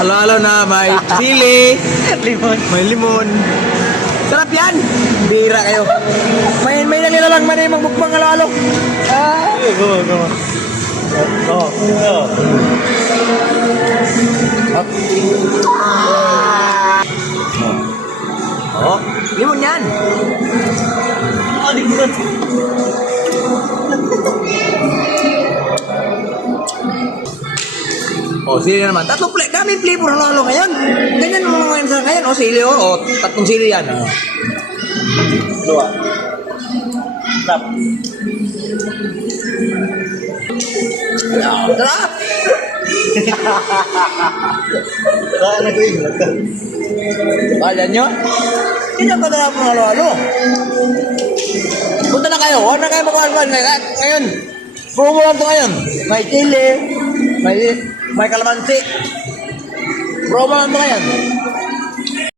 Halo-halo na, may sili. Limon. May limon. Sarap yan. Bira kayo. May nagnilalang man yung magbukbang halo-halo. Go. Oh, limon yan. Limon. Oh, sili naman. Tatlong plate. Daming flavor halo-halo ngayon. Ganyan mo ngayon sa ngayon. Oh, sili oh. Tatlong sili yan. Oh. Dua. Stop. Sarap. Saan na ko yun? Kala nyo? Ganyan ka na lang halo-halo. Punta na kayo. Huwag na kayo mag-alwan ngayon. Promo lang ito ngayon. May chili. May kalamansi. Promo lang ito ngayon.